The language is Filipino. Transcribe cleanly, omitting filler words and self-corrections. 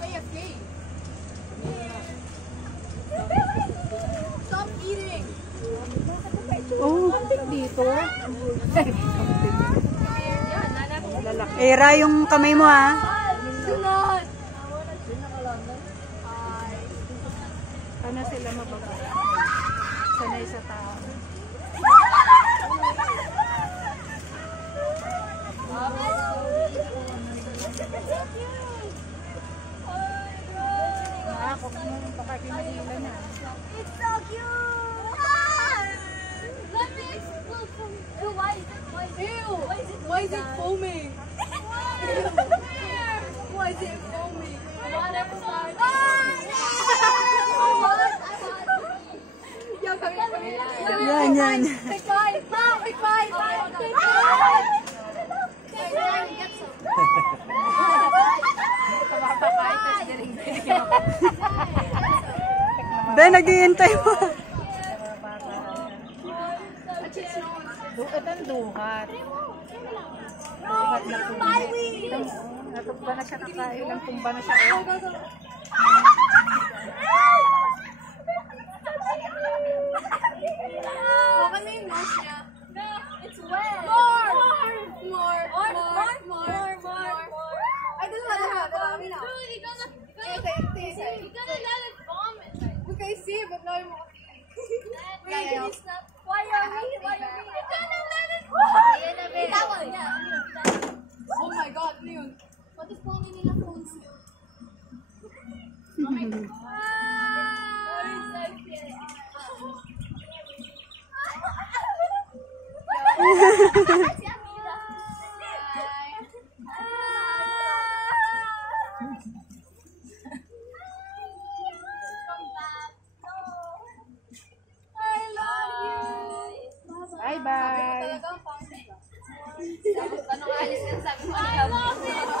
AFK. Stop eating. Oh, dito. Era yung kamay mo ha. Ano sila mababa? Sanay sa tao. Nakakok mo baka kinahila na. It's so cute! Let me explode from... Ew, why is it foaming? Why is it foaming? Yan, yan. Take mine! Take mine! Take Ben, nag-iintay mo. Dukat ang dukat. Dukat na tumba. Natumba na siya, nakailang tumba na siya. Open na yung nose niya. It's wet. More! I don't want to have it. You're gonna let it vomit. Okay, see, but no more. Why are we? You're gonna let it vomit. That one, yeah. Oh my God, ano yun? What is phoning nila phones? Oh my God. Bye-bye. Anong alis ka? Sabi mo, I love you.